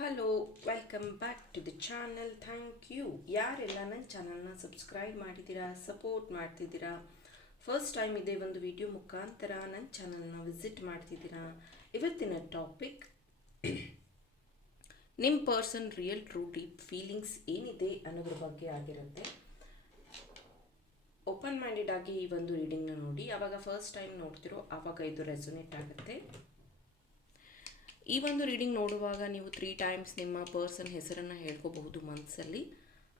Hello, welcome back to the channel. Thank you ಯಾರೆಲ್ಲ ನನ್ನ ಚಾನಲ್ನ ಸಬ್ಸ್ಕ್ರೈಬ್ ಮಾಡಿದ್ದೀರಾ, ಸಪೋರ್ಟ್ ಮಾಡ್ತಿದ್ದೀರಾ, ಫಸ್ಟ್ ಟೈಮ್ ಇದೇ ಒಂದು ವಿಡಿಯೋ ಮುಖಾಂತರ ನನ್ನ ಚಾನಲ್ನ ವಿಸಿಟ್ ಮಾಡ್ತಿದ್ದೀರಾ. ಇವತ್ತಿನ ಟಾಪಿಕ್ ನಿಮ್ಮ person real true deep feelings ಏನಿದೆ ಅನ್ನೋದ್ರ ಬಗ್ಗೆ ಆಗಿರುತ್ತೆ. ಓಪನ್ ಮೈಂಡೆಡ್ ಆಗಿ ಈ ಒಂದು ರೀಡಿಂಗ್ನ ನೋಡಿ. ಆವಾಗ ಫಸ್ಟ್ ಟೈಮ್ ನೋಡ್ತಿರೋ ಆವಾಗ ಇದು ರೆಸೊನೇಟ್ ಆಗುತ್ತೆ. ಈ ಒಂದು ರೀಡಿಂಗ್ ನೋಡುವಾಗ ನೀವು 3 ಟೈಮ್ಸ್ ನಿಮ್ಮ ಪರ್ಸನ್ ಹೆಸರನ್ನು ಹೇಳ್ಕೋಬಹುದು ಮನಸ್ಸಲ್ಲಿ,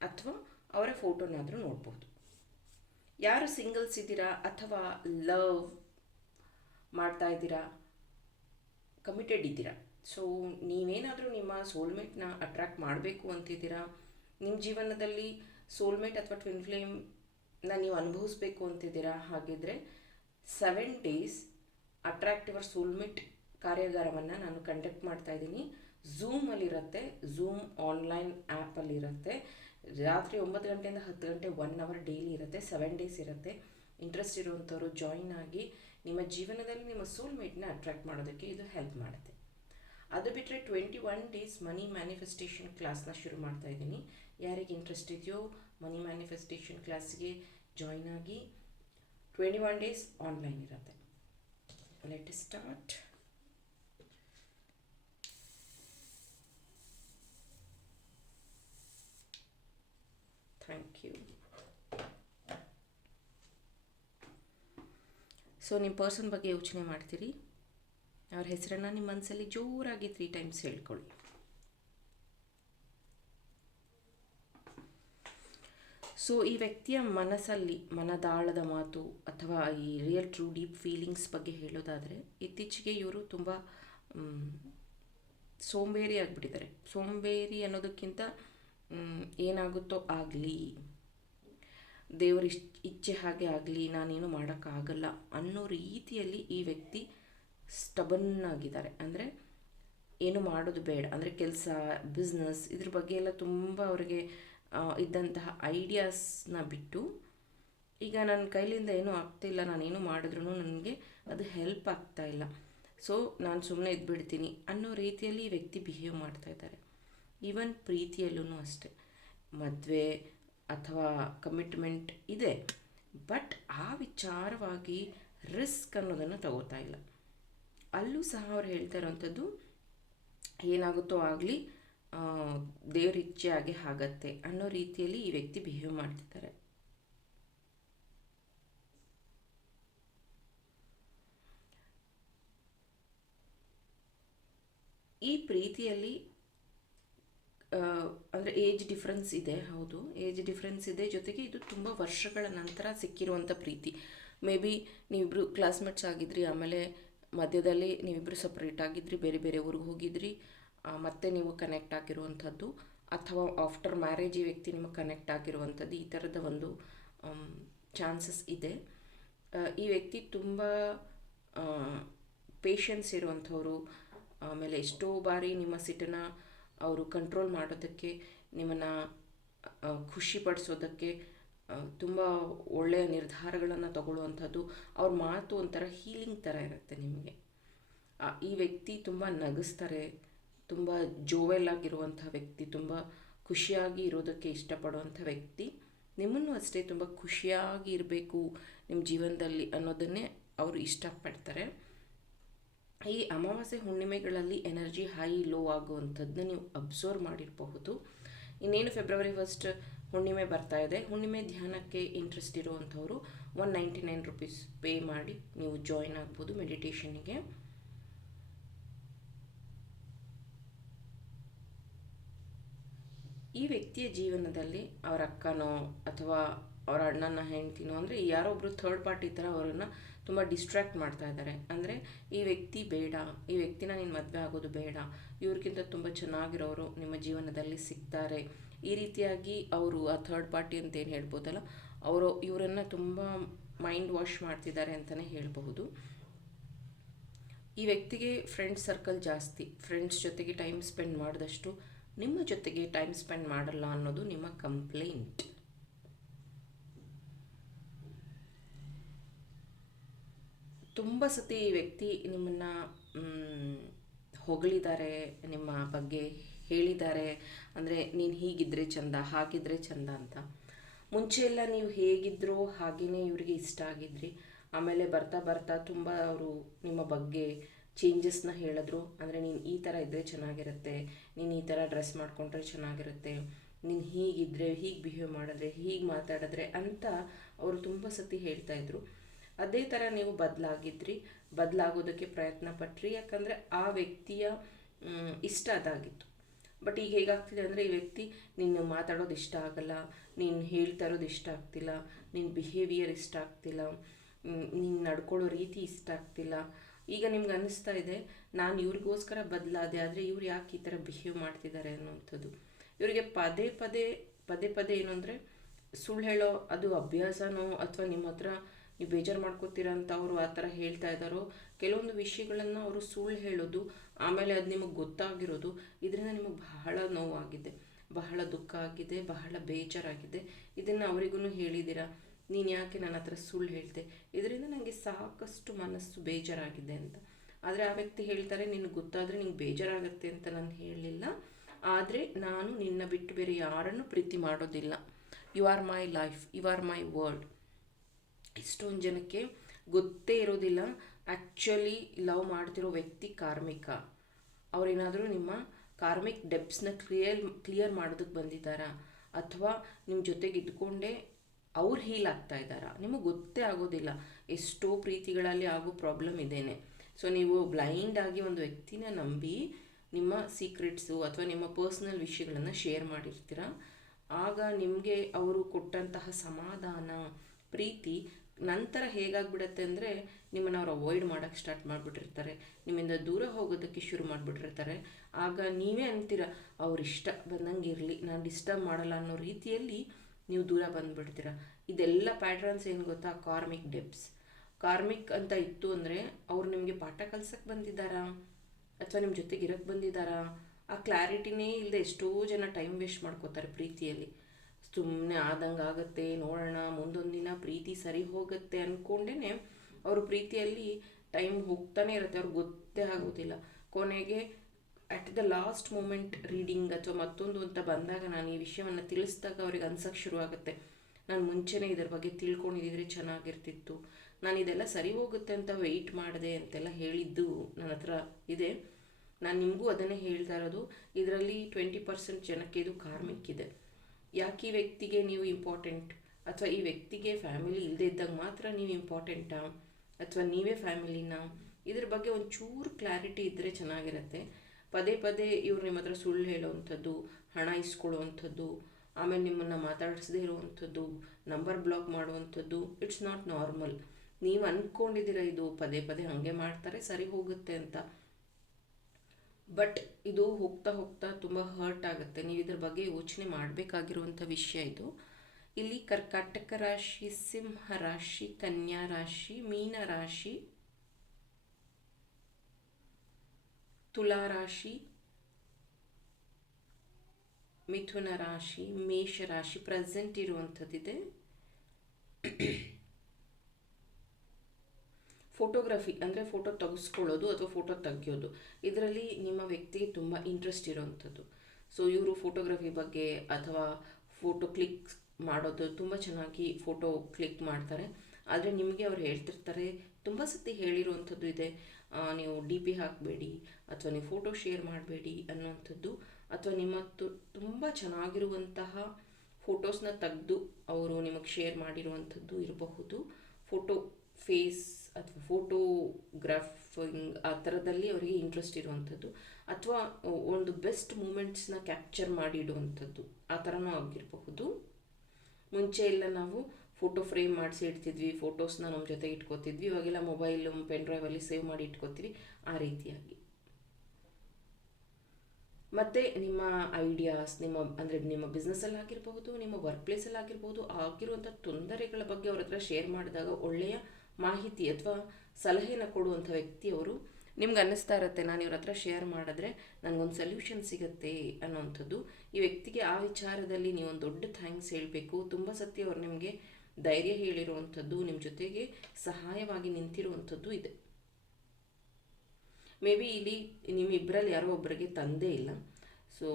ಅಥವಾ ಅವರ ಫೋಟೋನಾದರೂ ನೋಡ್ಬೋದು. ಯಾರು ಸಿಂಗಲ್ಸ್ ಇದ್ದೀರಾ ಅಥವಾ ಲವ್ ಮಾಡ್ತಾ ಇದ್ದೀರಾ, ಕಮಿಟೆಡ್ ಇದ್ದೀರಾ, ಸೊ ನೀವೇನಾದರೂ ನಿಮ್ಮ ಸೋಲ್ಮೇಟ್ನ ಅಟ್ರ್ಯಾಕ್ಟ್ ಮಾಡಬೇಕು ಅಂತಿದ್ದೀರಾ, ನಿಮ್ಮ ಜೀವನದಲ್ಲಿ ಸೋಲ್ಮೇಟ್ ಅಥವಾ ಟ್ವಿನ್ ಫ್ಲೇಮ್ನ ನೀವು ಅನುಭವಿಸ್ಬೇಕು ಅಂತಿದ್ದೀರಾ, ಹಾಗಿದ್ರೆ 7 ಡೇಸ್ ಅಟ್ರ್ಯಾಕ್ಟ್ ಯುವರ್ ಸೋಲ್ಮೇಟ್ ಕಾರ್ಯಾಗಾರವನ್ನು ನಾನು ಕಂಡಕ್ಟ್ ಮಾಡ್ತಾ ಇದ್ದೀನಿ. ಝೂಮಲ್ಲಿರುತ್ತೆ, ಝೂಮ್ ಆನ್ಲೈನ್ ಆ್ಯಪಲ್ಲಿರುತ್ತೆ. ರಾತ್ರಿ 9 ಗಂಟೆಯಿಂದ 10 ಗಂಟೆ 1 ಅವರ್ ಡೈಲಿ ಇರುತ್ತೆ. 7 ಡೇಸ್ ಇರುತ್ತೆ. ಇಂಟ್ರೆಸ್ಟ್ ಇರುವಂಥವ್ರು ಜಾಯಿನ್ ಆಗಿ ನಿಮ್ಮ ಜೀವನದಲ್ಲಿ ನಿಮ್ಮ ಸೋಲ್ಮೇಟ್ನ ಅಟ್ರ್ಯಾಕ್ಟ್ ಮಾಡೋದಕ್ಕೆ ಇದು ಹೆಲ್ಪ್ ಮಾಡುತ್ತೆ. ಅದು ಬಿಟ್ಟರೆ 21 ಡೇಸ್ ಮನಿ ಮ್ಯಾನಿಫೆಸ್ಟೇಷನ್ ಕ್ಲಾಸ್ನ ಶುರು ಮಾಡ್ತಾ ಇದ್ದೀನಿ. ಯಾರಿಗೆ ಇಂಟ್ರೆಸ್ಟ್ ಇದೆಯೋ ಮನಿ ಮ್ಯಾನಿಫೆಸ್ಟೇಷನ್ ಕ್ಲಾಸ್ಗೆ ಜಾಯಿನ್ ಆಗಿ 21 ಡೇಸ್ ಆನ್ಲೈನ್ ಇರುತ್ತೆ. Let start. Thank you. So ನಿಮ್ಮ ಪರ್ಸನ್ ಬಗ್ಗೆ ಯೋಚನೆ ಮಾಡ್ತೀರಿ. ಅವ್ರ ಹೆಸರನ್ನು ನಿಮ್ಮ ಮನಸ್ಸಲ್ಲಿ ಜೋರಾಗಿ 3 ಟೈಮ್ಸ್ ಹೇಳ್ಕೊಳ್ಳಿ. ಸೊ ಈ ವ್ಯಕ್ತಿಯ ಮನಸ್ಸಲ್ಲಿ ಮನದಾಳದ ಮಾತು ಅಥವಾ ಈ ರಿಯಲ್ ಟ್ರೂ ಡೀಪ್ ಫೀಲಿಂಗ್ಸ್ ಬಗ್ಗೆ ಹೇಳೋದಾದರೆ, ಇತ್ತೀಚೆಗೆ ಇವರು ತುಂಬ ಸೋಂಬೇರಿ ಆಗಿಬಿಟ್ಟಿದ್ದಾರೆ. ಸೋಂಬೇರಿ ಅನ್ನೋದಕ್ಕಿಂತ ಏನಾಗುತ್ತೋ ಆಗಲಿ, ದೇವರ ಇಚ್ಛೆ ಹಾಗೆ ಆಗಲಿ, ನಾನೇನು ಮಾಡೋಕ್ಕಾಗಲ್ಲ ಅನ್ನೋ ರೀತಿಯಲ್ಲಿ ಈ ವ್ಯಕ್ತಿ ಸ್ಟಬನ್ ಆಗಿದ್ದಾರೆ. ಅಂದರೆ ಏನು ಮಾಡೋದು ಬೇಡ, ಅಂದರೆ ಕೆಲಸ, ಬಿಸ್ನೆಸ್ ಇದ್ರ ಬಗ್ಗೆ ಎಲ್ಲ ತುಂಬ ಅವರಿಗೆ ಇದ್ದಂತಹ ಐಡಿಯಾಸ್ನ ಬಿಟ್ಟು, ಈಗ ನನ್ನ ಕೈಲಿಂದ ಏನೂ ಆಗ್ತಾಯಿಲ್ಲ, ನಾನೇನು ಮಾಡಿದ್ರೂ ನನಗೆ ಅದು ಹೆಲ್ಪ್ ಆಗ್ತಾ ಇಲ್ಲ, ಸೊ ನಾನು ಸುಮ್ಮನೆ ಇದ್ಬಿಡ್ತೀನಿ ಅನ್ನೋ ರೀತಿಯಲ್ಲಿ ಈ ವ್ಯಕ್ತಿ ಬಿಹೇವ್ ಮಾಡ್ತಾ ಇದ್ದಾರೆ. ಈವನ್ ಪ್ರೀತಿಯಲ್ಲೂ ಅಷ್ಟೆ, ಮದುವೆ ಅಥವಾ ಕಮಿಟ್ಮೆಂಟ್ ಇದೆ, ಬಟ್ ಆ ವಿಚಾರವಾಗಿ ರಿಸ್ಕ್ ಅನ್ನೋದನ್ನು ತಗೋತಾ ಇಲ್ಲ. ಅಲ್ಲೂ ಸಹ ಅವ್ರು ಹೇಳ್ತಾ ಇರೋವಂಥದ್ದು ಏನಾಗುತ್ತೋ ಆಗಲಿ, ದೇವ್ರ ಇಚ್ಛೆ ಆಗಿ ಆಗತ್ತೆ ಅನ್ನೋ ರೀತಿಯಲ್ಲಿ ಈ ವ್ಯಕ್ತಿ ಬಿಹೇವ್ ಮಾಡ್ತಿದ್ದಾರೆ. ಈ ಪ್ರೀತಿಯಲ್ಲಿ ಅಂದರೆ ಏಜ್ ಡಿಫ್ರೆನ್ಸ್ ಇದೆ, ಹೌದು ಏಜ್ ಡಿಫ್ರೆನ್ಸ್ ಇದೆ. ಜೊತೆಗೆ ಇದು ತುಂಬ ವರ್ಷಗಳ ನಂತರ ಸಿಕ್ಕಿರುವಂಥ ಪ್ರೀತಿ. ಮೇ ಬಿ ನೀವಿಬ್ಬರು ಕ್ಲಾಸ್ಮೇಟ್ಸ್ ಆಗಿದ್ರಿ, ಆಮೇಲೆ ಮಧ್ಯದಲ್ಲಿ ನೀವಿಬ್ಬರು ಸಪ್ರೇಟ್ ಆಗಿದ್ರಿ, ಬೇರೆ ಬೇರೆ ಊರಿಗೆ ಹೋಗಿದ್ರಿ, ಮತ್ತೆ ನೀವು ಕನೆಕ್ಟ್ ಆಗಿರುವಂಥದ್ದು, ಅಥವಾ ಆಫ್ಟರ್ ಮ್ಯಾರೇಜ್ ಈ ವ್ಯಕ್ತಿ ನಿಮಗೆ ಕನೆಕ್ಟ್ ಆಗಿರುವಂಥದ್ದು, ಈ ಥರದ ಒಂದು ಚಾನ್ಸಸ್ ಇದೆ. ಈ ವ್ಯಕ್ತಿ ತುಂಬ ಪೇಷನ್ಸ್ ಇರುವಂಥವ್ರು. ಆಮೇಲೆ ಎಷ್ಟೋ ಬಾರಿ ನಿಮ್ಮ ಸಿಟ್ಟನ್ನು ಅವರು ಕಂಟ್ರೋಲ್ ಮಾಡೋದಕ್ಕೆ, ನಿಮ್ಮನ್ನು ಖುಷಿಪಡಿಸೋದಕ್ಕೆ ತುಂಬ ಒಳ್ಳೆಯ ನಿರ್ಧಾರಗಳನ್ನು ತಗೊಳ್ಳುವಂಥದ್ದು. ಅವ್ರ ಮಾತು ಒಂಥರ ಹೀಲಿಂಗ್ ಥರ ಇರುತ್ತೆ ನಿಮಗೆ. ಈ ವ್ಯಕ್ತಿ ತುಂಬ ನಗಿಸ್ತಾರೆ, ತುಂಬ ಜೋವೆಲ್ ಆಗಿರುವಂಥ ವ್ಯಕ್ತಿ, ತುಂಬ ಖುಷಿಯಾಗಿ ಇರೋದಕ್ಕೆ ಇಷ್ಟಪಡುವಂಥ ವ್ಯಕ್ತಿ. ನಿಮ್ಮನ್ನು ಅಷ್ಟೇ ತುಂಬ ಖುಷಿಯಾಗಿ ಇರಬೇಕು ನಿಮ್ಮ ಜೀವನದಲ್ಲಿ ಅನ್ನೋದನ್ನೇ ಅವರು ಇಷ್ಟಪಡ್ತಾರೆ. ಈ ಅಮಾವಾಸ್ಯೆ ಹುಣ್ಣಿಮೆಗಳಲ್ಲಿ ಎನರ್ಜಿ ಹೈ ಲೋ ಆಗುವಂಥದ್ದನ್ನ ನೀವು ಅಬ್ಸರ್ವ್ ಮಾಡಿರಬಹುದು. ಇನ್ನೇನು ಫೆಬ್ರವರಿ 1 ಹುಣ್ಣಿಮೆ ಬರ್ತಾ ಇದೆ. ಹುಣ್ಣಿಮೆ ಧ್ಯಾನಕ್ಕೆ ಇಂಟ್ರೆಸ್ಟ್ ಇರುವಂಥವರು 199 ರೂಪೀಸ್ ಪೇ ಮಾಡಿ ನೀವು ಜಾಯಿನ್ ಆಗ್ಬೋದು ಮೆಡಿಟೇಷನ್ಗೆ. ಈ ವ್ಯಕ್ತಿಯ ಜೀವನದಲ್ಲಿ ಅವರ ಅಕ್ಕನೋ ಅಥವಾ ಅವರ ಅಣ್ಣನ ಹೆಂಡ್ತಿನೋ, ಅಂದರೆ ಯಾರೊಬ್ಬರು ಥರ್ಡ್ ಪಾರ್ಟಿ ಥರ ಅವರನ್ನು ತುಂಬ ಡಿಸ್ಟ್ರ್ಯಾಕ್ಟ್ ಮಾಡ್ತಾ ಇದ್ದಾರೆ. ಅಂದರೆ ಈ ವ್ಯಕ್ತಿ ಬೇಡ, ಈ ವ್ಯಕ್ತಿನ ನೀನು ಮದುವೆ ಆಗೋದು ಬೇಡ, ಇವ್ರಿಗಿಂತ ತುಂಬ ಚೆನ್ನಾಗಿರೋರು ನಿಮ್ಮ ಜೀವನದಲ್ಲಿ ಸಿಗ್ತಾರೆ, ಈ ರೀತಿಯಾಗಿ ಅವರು ಆ ಥರ್ಡ್ ಪಾರ್ಟಿ ಅಂತ ಏನು ಹೇಳ್ಬೋದಲ್ಲ, ಅವರು ಇವರನ್ನು ತುಂಬ ಮೈಂಡ್ ವಾಶ್ ಮಾಡ್ತಿದ್ದಾರೆ ಅಂತಲೇ ಹೇಳಬಹುದು. ಈ ವ್ಯಕ್ತಿಗೆ ಫ್ರೆಂಡ್ಸ್ ಸರ್ಕಲ್ ಜಾಸ್ತಿ. ಫ್ರೆಂಡ್ಸ್ ಜೊತೆಗೆ ಟೈಮ್ ಸ್ಪೆಂಡ್ ಮಾಡಿದಷ್ಟು ನಿಮ್ಮ ಜೊತೆಗೆ ಟೈಮ್ ಸ್ಪೆಂಡ್ ಮಾಡಲ್ಲ ಅನ್ನೋದು ನಿಮ್ಮ ಕಂಪ್ಲೇಂಟ್. ತುಂಬ ಸತಿ ಈ ವ್ಯಕ್ತಿ ನಿಮ್ಮನ್ನು ಹೊಗಳಿದ್ದಾರೆ, ನಿಮ್ಮ ಬಗ್ಗೆ ಹೇಳಿದ್ದಾರೆ. ಅಂದರೆ ನೀನು ಹೀಗಿದ್ದರೆ ಚಂದ, ಹಾಗಿದ್ದರೆ ಚಂದ ಅಂತ. ಮುಂಚೆ ಎಲ್ಲ ನೀವು ಹೇಗಿದ್ರೋ ಹಾಗೆಯೇ ಇವರಿಗೆ ಇಷ್ಟ ಆಗಿದ್ರಿ. ಆಮೇಲೆ ಬರ್ತಾ ಬರ್ತಾ ತುಂಬ ಅವರು ನಿಮ್ಮ ಬಗ್ಗೆ ಚೇಂಜಸ್ನ ಹೇಳಿದ್ರು. ಅಂದರೆ ನೀನು ಈ ಥರ ಇದ್ದರೆ ಚೆನ್ನಾಗಿರುತ್ತೆ, ನೀನು ಈ ಥರ ಡ್ರೆಸ್ ಮಾಡ್ಕೊಂಡ್ರೆ ಚೆನ್ನಾಗಿರುತ್ತೆ, ನೀನು ಹೀಗಿದ್ದರೆ, ಹೀಗೆ ಬಿಹೇವ್ ಮಾಡಿದ್ರೆ, ಹೀಗೆ ಮಾತಾಡಿದ್ರೆ ಅಂತ ಅವರು ತುಂಬ ಸತಿ ಹೇಳ್ತಾಯಿದ್ರು. ಅದೇ ಥರ ನೀವು ಬದಲಾಗೋದಕ್ಕೆ ಪ್ರಯತ್ನ ಪಟ್ರಿ. ಯಾಕಂದರೆ ಆ ವ್ಯಕ್ತಿಯ ಇಷ್ಟ ಅದಾಗಿತ್ತು. ಬಟ್ ಈಗ ಹೇಗಾಗ್ತಿದೆ ಅಂದರೆ, ಈ ವ್ಯಕ್ತಿ ನೀನು ಮಾತಾಡೋದು ಇಷ್ಟ ಆಗಲ್ಲ, ನೀನು ಹೇಳ್ತಾ ಇರೋದು ಇಷ್ಟ ಆಗ್ತಿಲ್ಲ, ನಿನ್ನ ಬಿಹೇವಿಯರ್ ಇಷ್ಟ ಆಗ್ತಿಲ್ಲ, ನೀನು ನಡ್ಕೊಳ್ಳೋ ರೀತಿ ಇಷ್ಟ ಆಗ್ತಿಲ್ಲ. ಈಗ ನಿಮ್ಗೆ ಅನ್ನಿಸ್ತಾ ಇದೆ, ನಾನು ಇವ್ರಿಗೋಸ್ಕರ ಬದಲಾದೆ, ಆದರೆ ಇವ್ರು ಯಾಕೆ ಈ ಥರ ಬಿಹೇವ್ ಮಾಡ್ತಿದ್ದಾರೆ ಅನ್ನೋವಂಥದ್ದು. ಇವರಿಗೆ ಪದೇ ಪದೇ ಏನು ಅಂದರೆ, ಸುಳ್ಳು ಹೇಳೋ ಅದು ಅಭ್ಯಾಸನೋ ಅಥವಾ ನಿಮ್ಮ ಹತ್ರ ನೀವು ಬೇಜಾರು ಮಾಡ್ಕೋತೀರ ಅಂತ ಅವರು ಆ ಥರ ಹೇಳ್ತಾ ಇದ್ದಾರೋ, ಕೆಲವೊಂದು ವಿಷಯಗಳನ್ನು ಅವರು ಸುಳ್ಳು ಹೇಳೋದು, ಆಮೇಲೆ ಅದು ನಿಮಗೆ ಗೊತ್ತಾಗಿರೋದು, ಇದರಿಂದ ನಿಮಗೆ ಬಹಳ ನೋವಾಗಿದೆ, ಬಹಳ ದುಃಖ ಆಗಿದೆ, ಬಹಳ ಬೇಜಾರಾಗಿದೆ. ಇದನ್ನು ಅವರಿಗೂ ಹೇಳಿದ್ದೀರಾ, ನೀನು ಯಾಕೆ ನನ್ನ ಹತ್ರ ಸುಳ್ಳು ಹೇಳ್ತೆ, ಇದರಿಂದ ನನಗೆ ಸಾಕಷ್ಟು ಮನಸ್ಸು ಬೇಜಾರಾಗಿದೆ ಅಂತ. ಆದರೆ ಆ ವ್ಯಕ್ತಿ ಹೇಳ್ತಾರೆ, ನಿನಗೆ ಗೊತ್ತಾದರೆ ನಿಂಗೆ ಬೇಜಾರಾಗುತ್ತೆ ಅಂತ ನಾನು ಹೇಳಲಿಲ್ಲ, ಆದರೆ ನಾನು ನಿನ್ನ ಬಿಟ್ಟು ಬೇರೆ ಯಾರನ್ನು ಪ್ರೀತಿ ಮಾಡೋದಿಲ್ಲ. You are my life, you are my world. ಇಷ್ಟೊಂದು ಜನಕ್ಕೆ ಗೊತ್ತೇ ಇರೋದಿಲ್ಲ ಆ್ಯಕ್ಚುಲಿ ಲವ್ ಮಾಡ್ತಿರೋ ವ್ಯಕ್ತಿ ಕಾರ್ಮಿಕ. ಅವರೇನಾದರೂ ನಿಮ್ಮ ಕಾರ್ಮಿಕ್ ಡೆಬ್ಸ್ನ ಕ್ಲಿಯರ್ ಮಾಡೋದಕ್ಕೆ ಬಂದಿದ್ದಾರಾ, ಅಥವಾ ನಿಮ್ಮ ಜೊತೆಗೆ ಇದ್ಕೊಂಡೇ ಅವ್ರು ಹೀಲ್ ಆಗ್ತಾ ಇದ್ದಾರಾ, ನಿಮಗೆ ಗೊತ್ತೇ ಆಗೋದಿಲ್ಲ. ಎಷ್ಟೋ ಪ್ರೀತಿಗಳಲ್ಲಿ ಆಗೋ ಪ್ರಾಬ್ಲಮ್ ಇದೇನೆ. ಸೊ ನೀವು ಬ್ಲೈಂಡ್ ಆಗಿ ಒಂದು ವ್ಯಕ್ತಿನ ನಂಬಿ ನಿಮ್ಮ ಸೀಕ್ರೆಟ್ಸು ಅಥವಾ ನಿಮ್ಮ ಪರ್ಸ್ನಲ್ ವಿಷಯಗಳನ್ನು ಶೇರ್ ಮಾಡಿರ್ತೀರ. ಆಗ ನಿಮಗೆ ಅವರು ಕೊಟ್ಟಂತಹ ಸಮಾಧಾನ, ಪ್ರೀತಿ ನಂತರ ಹೇಗಾಗ್ಬಿಡುತ್ತೆ ಅಂದರೆ, ನಿಮ್ಮನ್ನು ಅವ್ರು ಅವಾಯ್ಡ್ ಮಾಡೋಕ್ಕೆ ಸ್ಟಾರ್ಟ್ ಮಾಡಿಬಿಟ್ಟಿರ್ತಾರೆ, ನಿಮ್ಮಿಂದ ದೂರ ಹೋಗೋದಕ್ಕೆ ಶುರು ಮಾಡಿಬಿಟ್ಟಿರ್ತಾರೆ. ಆಗ ನೀವೇ ಅಂತೀರ, ಅವ್ರು ಇಷ್ಟ ಬಂದಂಗೆ ಇರಲಿ, ನಾನು ಡಿಸ್ಟರ್ಬ್ ಮಾಡಲ್ಲ ಅನ್ನೋ ರೀತಿಯಲ್ಲಿ ನೀವು ದೂರ ಬಂದುಬಿಡ್ತೀರ. ಇದೆಲ್ಲ ಪ್ಯಾಟ್ರನ್ಸ್ ಏನು ಗೊತ್ತಾ, ಕಾರ್ಮಿಕ್ ಅಂತ ಇತ್ತು ಅಂದರೆ ಅವ್ರು ನಿಮಗೆ ಪಾಠ ಕಲ್ಸಕ್ಕೆ ಬಂದಿದ್ದಾರಾ ಅಥವಾ ನಿಮ್ಮ ಜೊತೆಗೆ ಇರೋಕ್ಕೆ ಬಂದಿದ್ದಾರಾ, ಆ ಕ್ಲಾರಿಟಿನೇ ಇಲ್ಲದೆ ಎಷ್ಟೋ ಜನ ಟೈಮ್ ವೇಸ್ಟ್ ಮಾಡ್ಕೋತಾರೆ ಪ್ರೀತಿಯಲ್ಲಿ. ಸುಮ್ಮನೆ ಆದಂಗೆ ಆಗುತ್ತೆ, ನೋಡೋಣ ಮುಂದೊಂದು ದಿನ ಪ್ರೀತಿ ಸರಿ ಹೋಗುತ್ತೆ ಅಂದ್ಕೊಂಡೇ ಅವರು ಪ್ರೀತಿಯಲ್ಲಿ ಟೈಮ್ ಹೋಗ್ತಾನೆ ಇರುತ್ತೆ, ಅವ್ರಿಗೆ ಗೊತ್ತೇ ಆಗೋದಿಲ್ಲ. ಕೊನೆಗೆ at the last moment reading ಅಥವಾ ಮತ್ತೊಂದು ಅಂತ ಬಂದಾಗ, ನಾನು ಈ ವಿಷಯವನ್ನು ತಿಳಿಸಿದಾಗ ಅವ್ರಿಗೆ ಅನ್ಸೋಕ್ಕೆ ಶುರುವಾಗುತ್ತೆ, ನಾನು ಮುಂಚೆನೇ ಇದರ ಬಗ್ಗೆ ತಿಳ್ಕೊಂಡಿದ್ದರೆ ಚೆನ್ನಾಗಿರ್ತಿತ್ತು, ನಾನು ಇದೆಲ್ಲ ಸರಿ ಹೋಗುತ್ತೆ ಅಂತ ವೆಯ್ಟ್ ಮಾಡಿದೆ ಅಂತೆಲ್ಲ ಹೇಳಿದ್ದು ನನ್ನ ಹತ್ರ ಇದೆ. ನಾನು ನಿಮಗೂ ಅದನ್ನೇ ಹೇಳ್ತಾ ಇರೋದು. ಇದರಲ್ಲಿ 20% ಜನಕ್ಕೆ ಇದು ಕಾರ್ಮಿಕ್ ಇದೆ. ಯಾಕೆ ಈ ವ್ಯಕ್ತಿಗೆ ನೀವು ಇಂಪಾರ್ಟೆಂಟ್, ಅಥವಾ ಈ ವ್ಯಕ್ತಿಗೆ ಫ್ಯಾಮಿಲಿ ಇಲ್ಲದೆ ಇದ್ದಾಗ ಮಾತ್ರ ನೀವು ಇಂಪಾರ್ಟೆಂಟಾ, ಅಥವಾ ನೀವೇ ಫ್ಯಾಮಿಲಿನ, ಇದ್ರ ಬಗ್ಗೆ ಒಂಚೂರು ಕ್ಲಾರಿಟಿ ಇದ್ದರೆ ಚೆನ್ನಾಗಿರುತ್ತೆ. ಪದೇ ಇವ್ರು ನಿಮ್ಮ ಹತ್ರ ಸುಳ್ಳು ಹೇಳೋವಂಥದ್ದು, ಹಣ ಇಸ್ಕೊಳ್ಳೋವಂಥದ್ದು, ಆಮೇಲೆ ನಿಮ್ಮನ್ನು ಮಾತಾಡಿಸದೇ ಇರುವಂಥದ್ದು, ನಂಬರ್ ಬ್ಲಾಕ್ ಮಾಡುವಂಥದ್ದು, ಇಟ್ಸ್ ನಾಟ್ ನಾರ್ಮಲ್. ನೀವು ಅಂದ್ಕೊಂಡಿದ್ದೀರ ಇದು ಪದೇ ಹಾಗೆ ಮಾಡ್ತಾರೆ ಸರಿ ಹೋಗುತ್ತೆ ಅಂತ, ಬಟ್ ಇದು ಹೋಗ್ತಾ ತುಂಬ ಹರ್ಟ್ ಆಗುತ್ತೆ. ನೀವು ಇದ್ರ ಬಗ್ಗೆ ಯೋಚನೆ ಮಾಡಬೇಕಾಗಿರುವಂಥ ವಿಷಯ ಇದು. ಇಲ್ಲಿ ಕರ್ಕಾಟಕ ರಾಶಿ, ಸಿಂಹ ರಾಶಿ, ಕನ್ಯಾ ರಾಶಿ, ಮೀನ ರಾಶಿ, ತುಲಾ ರಾಶಿ, ಮಿಥುನ ರಾಶಿ, ಮೇಷ ರಾಶಿ ಪ್ರೆಸೆಂಟ್ ಇರುವಂಥದ್ದಿದೆ. ಫೋಟೋಗ್ರಫಿ ಅಂದರೆ ಫೋಟೋ ತೆಗೆಸ್ಕೊಳ್ಳೋದು ಅಥವಾ ಫೋಟೋ ತೆಗೆಯೋದು, ಇದರಲ್ಲಿ ನಿಮ್ಮ ವ್ಯಕ್ತಿಗೆ ತುಂಬ ಇಂಟ್ರೆಸ್ಟ್ ಇರೋವಂಥದ್ದು. ಸೊ ಇವರು ಫೋಟೋಗ್ರಫಿ ಬಗ್ಗೆ ಅಥವಾ ಫೋಟೋ ಕ್ಲಿಕ್ ಮಾಡೋದು ತುಂಬ ಚೆನ್ನಾಗಿ ಫೋಟೋ ಕ್ಲಿಕ್ ಮಾಡ್ತಾರೆ. ಆದರೆ ನಿಮಗೆ ಅವ್ರು ಹೇಳ್ತಿರ್ತಾರೆ, ತುಂಬ ಸತಿ ಹೇಳಿರುವಂಥದ್ದು ಇದೆ, ನೀವು DP ಹಾಕಬೇಡಿ ಅಥವಾ ನೀವು ಫೋಟೋ ಶೇರ್ ಮಾಡಬೇಡಿ ಅನ್ನೋವಂಥದ್ದು. ಅಥವಾ ನಿಮ್ಮ ತುಂಬ ಚೆನ್ನಾಗಿರುವಂತಹ ಫೋಟೋಸ್ನ ತೆಗೆದು ಅವರು ನಿಮಗೆ ಶೇರ್ ಮಾಡಿರುವಂಥದ್ದು ಇರಬಹುದು. ಫೋಟೋ ಫೇಸ್ ಅಥವಾ ಫೋಟೋಗ್ರಾಫಿಂಗ್ ಆ ಥರದಲ್ಲಿ ಅವರಿಗೆ ಇಂಟ್ರೆಸ್ಟ್ ಇರುವಂಥದ್ದು, ಅಥವಾ ಒಂದು ಬೆಸ್ಟ್ ಮೂಮೆಂಟ್ಸ್ನ ಕ್ಯಾಪ್ಚರ್ ಮಾಡಿ ಇಡುವಂಥದ್ದು, ಆ ಥರನೂ ಆಗಿರಬಹುದು. ಮುಂಚೆ ಎಲ್ಲ ನಾವು ಫೋಟೋ ಫ್ರೇಮ್ ಮಾಡಿಸಿ ಇಡ್ತಿದ್ವಿ, ಫೋಟೋಸ್ನ ನಮ್ಮ ಜೊತೆ ಇಟ್ಕೋತಿದ್ವಿ. ಇವಾಗೆಲ್ಲ ಮೊಬೈಲು ಪೆನ್ ಡ್ರೈವಲ್ಲಿ ಸೇವ್ ಮಾಡಿ ಇಟ್ಕೋತೀವಿ, ಆ ರೀತಿಯಾಗಿ. ಮತ್ತು ನಿಮ್ಮ ಐಡಿಯಾಸ್, ನಿಮ್ಮ ಬಿಸ್ನೆಸ್ಸಲ್ಲಿ ಆಗಿರಬಹುದು, ನಿಮ್ಮ ವರ್ಕ್ ಪ್ಲೇಸಲ್ಲಿ ಆಗಿರ್ಬೋದು, ಆಗಿರುವಂಥ ತೊಂದರೆಗಳ ಬಗ್ಗೆ ಅವ್ರ ಹತ್ರ ಶೇರ್ ಮಾಡಿದಾಗ ಒಳ್ಳೆಯ ಮಾಹಿತಿ ಅಥವಾ ಸಲಹೆನ ಕೊಡುವಂಥ ವ್ಯಕ್ತಿಯವರು. ನಿಮ್ಗೆ ಅನ್ನಿಸ್ತಾ ಇರುತ್ತೆ, ನಾನು ಇವ್ರ ಹತ್ರ ಶೇರ್ ಮಾಡಿದ್ರೆ ನನಗೊಂದು ಸೊಲ್ಯೂಷನ್ ಸಿಗುತ್ತೆ ಅನ್ನೋವಂಥದ್ದು. ಈ ವ್ಯಕ್ತಿಗೆ ಆ ವಿಚಾರದಲ್ಲಿ ನೀವೊಂದು ದೊಡ್ಡ ಥ್ಯಾಂಕ್ಸ್ ಹೇಳಬೇಕು. ತುಂಬ ಸತಿ ಅವ್ರು ನಿಮಗೆ ಧೈರ್ಯ ಹೇಳಿರುವಂಥದ್ದು, ನಿಮ್ಮ ಜೊತೆಗೆ ಸಹಾಯವಾಗಿ ನಿಂತಿರುವಂಥದ್ದು ಇದೆ. ಮೇ ಬಿ ಇಲ್ಲಿ ನಿಮ್ಮಿಬ್ಬರಲ್ಲಿ ಯಾರೋ ಒಬ್ಬರಿಗೆ ತಂದೆ ಇಲ್ಲ, ಸೊ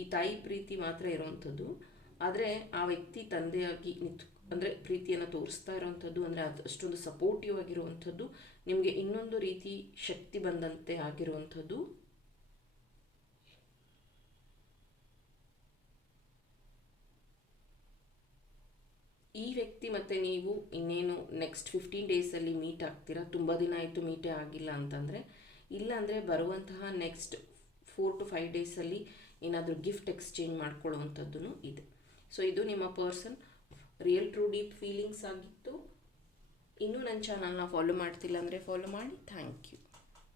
ಈ ತಾಯಿ ಪ್ರೀತಿ ಮಾತ್ರ ಇರೋವಂಥದ್ದು. ಆದರೆ ಆ ವ್ಯಕ್ತಿ ತಂದೆಯಾಗಿ ಅಂದರೆ ಪ್ರೀತಿಯನ್ನು ತೋರಿಸ್ತಾ ಇರೋವಂಥದ್ದು, ಅಂದರೆ ಅದು ಅಷ್ಟೊಂದು ಸಪೋರ್ಟಿವ್ ಆಗಿರುವಂಥದ್ದು, ನಿಮಗೆ ಇನ್ನೊಂದು ರೀತಿ ಶಕ್ತಿ ಬಂದಂತೆ ಆಗಿರುವಂಥದ್ದು. ಈ ವ್ಯಕ್ತಿ ಮತ್ತು ನೀವು ಇನ್ನೇನು ನೆಕ್ಸ್ಟ್ 15 ಡೇಸಲ್ಲಿ ಮೀಟ್ ಆಗ್ತೀರಾ. ತುಂಬ ದಿನ ಆಯಿತು ಮೀಟೇ ಆಗಿಲ್ಲ ಅಂತಂದರೆ, ಇಲ್ಲಾಂದರೆ ಬರುವಂತಹ ನೆಕ್ಸ್ಟ್ 4 to 5 ಡೇಸಲ್ಲಿ ಏನಾದರೂ ಗಿಫ್ಟ್ ಎಕ್ಸ್ಚೇಂಜ್ ಮಾಡ್ಕೊಳ್ಳುವಂಥದ್ದು ಇದೆ. ಸೊ ಇದು ನಿಮ್ಮ person real true deep feelings ಆಗಿತ್ತು. ಇನ್ನೂ ನನ್ನ ಚಾನಲ್ನ ಫಾಲೋ ಮಾಡ್ತಿಲ್ಲ ಅಂದರೆ ಫಾಲೋ ಮಾಡಿ. Thank you.